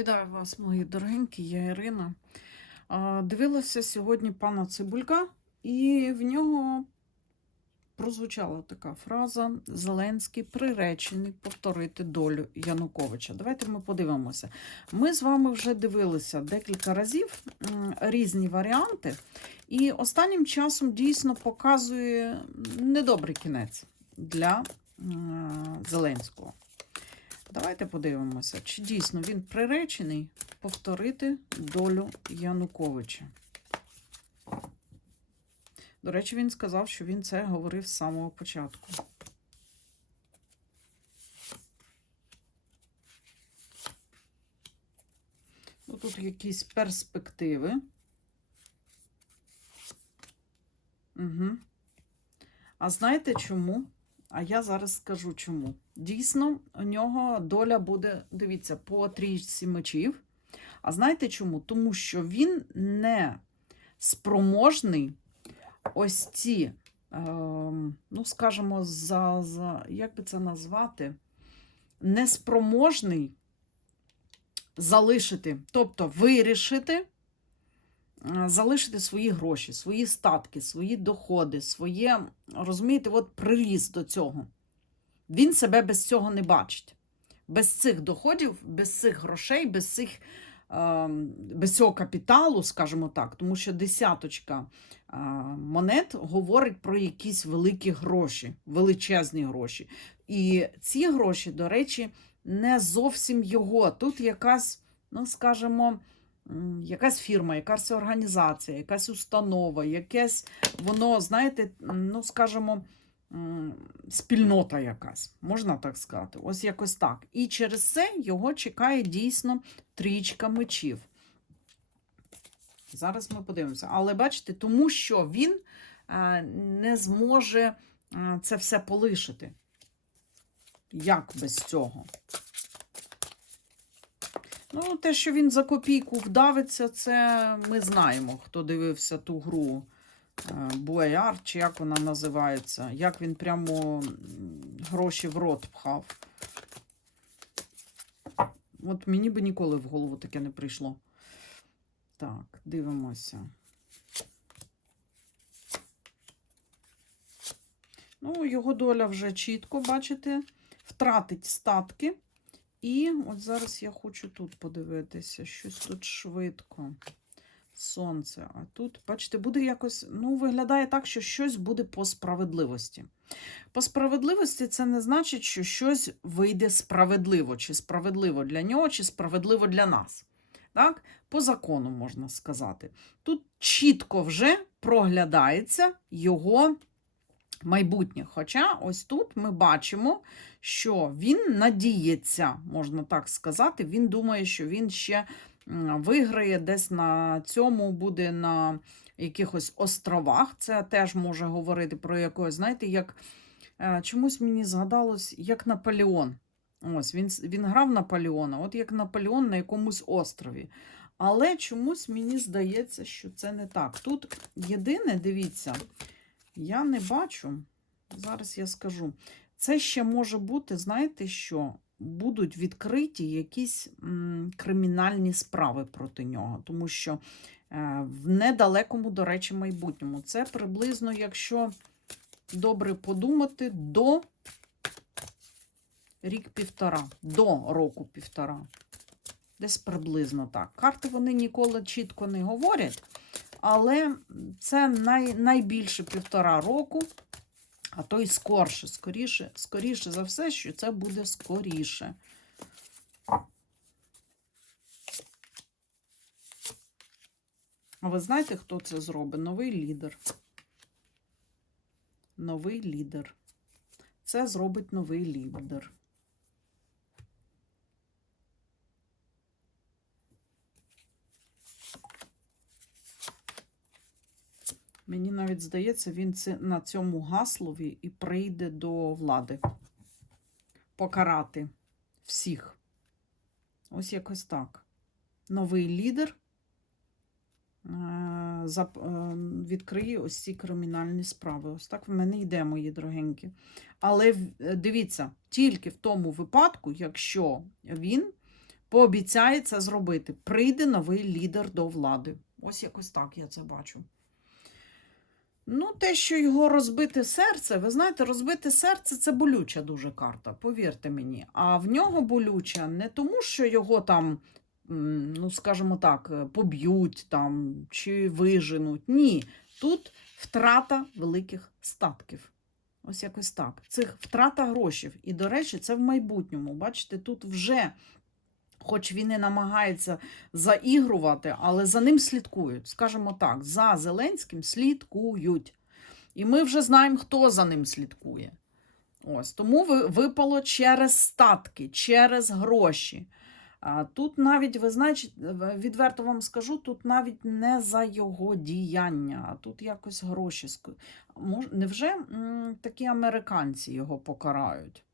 Вітаю вас, мої дорогенькі, я Ірина. Дивилася сьогодні пана Цибулька, і в нього прозвучала така фраза: Зеленський приречений повторити долю Януковича. Давайте ми подивимося. Ми з вами вже дивилися декілька разів різні варіанти, і останнім часом дійсно показує недобрий кінець для Зеленського. Давайте подивимося, чи дійсно він приречений повторити долю Януковича. До речі, він сказав, що він це говорив з самого початку. Ну, тут якісь перспективи. Угу. А знаєте чому? А я зараз скажу чому. Дійсно, у нього доля буде, дивіться, по трійці мечів. А знаєте чому? Тому що він не спроможний ось ці, е, ну, скажімо, за, за, як би це назвати, неспроможний залишити, тобто вирішити, залишити свої гроші, свої статки, свої доходи, своє, розумієте, от приріст до цього. Він себе без цього не бачить. Без цих доходів, без цих грошей, без цих, е, без цього капіталу, скажімо так, тому що десяточка е, монет говорить про якісь великі гроші, величезні гроші. І ці гроші, до речі, не зовсім його. Тут якась, ну, скажімо, якась фірма, якась організація, якась установа, якесь воно, знаєте, ну, скажімо, спільнота якась, можна так сказати. Ось якось так. І через це його чекає дійсно трічка мечів. Зараз ми подивимося. Але бачите, тому що він е, не зможе е, це все полишити. Як без цього? Ну, те, що він за копійку вдавиться, це ми знаємо, хто дивився ту гру Буеяр, чи як вона називається, як він прямо гроші в рот пхав. От мені би ніколи в голову таке не прийшло. Так, дивимося. Ну, його доля вже чітко, бачите, втратить статки. І от зараз я хочу тут подивитися, щось тут швидко. Сонце. А тут, бачите, буде якось, ну, виглядає так, що щось буде по справедливості. По справедливості це не значить, що щось вийде справедливо, чи справедливо для нього, чи справедливо для нас. Так? По закону можна сказати. Тут чітко вже проглядається його майбутнє. Хоча ось тут ми бачимо, що він надіється, можна так сказати, він думає, що він ще виграє десь на цьому, буде на якихось островах. Це теж може говорити про якогось, знаєте, як е, чомусь мені згадалось, як Наполеон. Ось він, він грав Наполеона, от як Наполеон на якомусь острові. Але чомусь мені здається, що це не так. Тут єдине, дивіться, я не бачу. Зараз я скажу. Це ще може бути, знаєте що? Будуть відкриті якісь м, кримінальні справи проти нього, тому що е, в недалекому, до речі, майбутньому. Це приблизно, якщо добре подумати, до рік-півтора, до року півтора. Десь приблизно так. Карти вони ніколи чітко не говорять, але це най, найбільше півтора року, а то й скорше, скоріше, скоріше за все, що це буде скоріше. А ви знаєте, хто це зробить? Новий лідер. Новий лідер. Це зробить новий лідер. Мені навіть здається, він це, на цьому гаслові і прийде до влади. Покарати всіх. Ось якось так. Новий лідер е, е, відкриє ось ці кримінальні справи. Ось так в мене йде, мої дорогенькі. Але е, дивіться, тільки в тому випадку, якщо він пообіцяє це зробити. Прийде новий лідер до влади. Ось якось так я це бачу. Ну, те, що його розбите серце, ви знаєте, розбите серце це болюча дуже карта, повірте мені. А в нього болюча не тому, що його там, ну, скажімо так, е, поб'ють там чи виженуть. Ні. Тут втрата великих статків. Ось якось так. Це втрата грошей. І, до речі, це в майбутньому. Бачите, тут вже, хоч він і намагається заігрувати, але за ним слідкують. Скажімо так, за Зеленським слідкують. І ми вже знаємо, хто за ним слідкує. Ось тому випало через статки, через гроші. Тут навіть, ви знаєте, відверто вам скажу, тут навіть не за його діяння, а тут якось гроші. невже такі американці його покарають?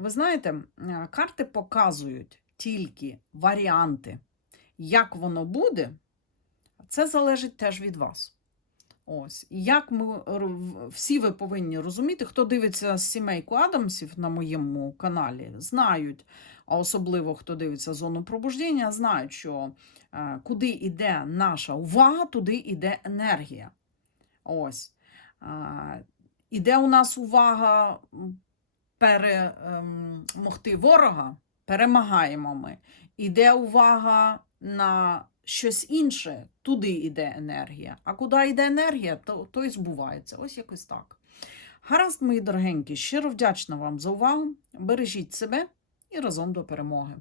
Ви знаєте, е, карти показують тільки варіанти, як воно буде, це залежить теж від вас. Ось. Як ми всі ви повинні розуміти, хто дивиться сімейку Адамсів на моєму каналі, знають, а особливо хто дивиться зону пробуждення, знають, що е, куди йде наша увага, туди йде енергія. Ось. Е, іде у нас увага перемогти ворога, перемагаємо ми. Іде увага на щось інше, туди йде енергія. А куди йде енергія, то, то і збувається. Ось якось так. Гаразд, мої дорогенькі, щиро вдячна вам за увагу. Бережіть себе і разом до перемоги.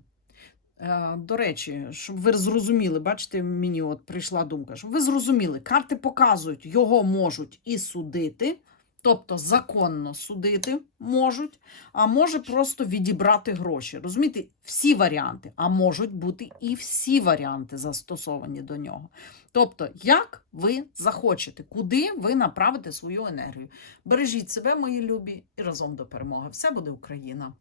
Е, До речі, щоб ви зрозуміли, бачите, мені от прийшла думка, щоб ви зрозуміли, карти показують, його можуть і судити, тобто законно судити можуть, а може просто відібрати гроші. Розумієте, всі варіанти, а можуть бути і всі варіанти застосовані до нього. Тобто, як ви захочете, куди ви направите свою енергію. Бережіть себе, мої любі, і разом до перемоги. Все буде Україна!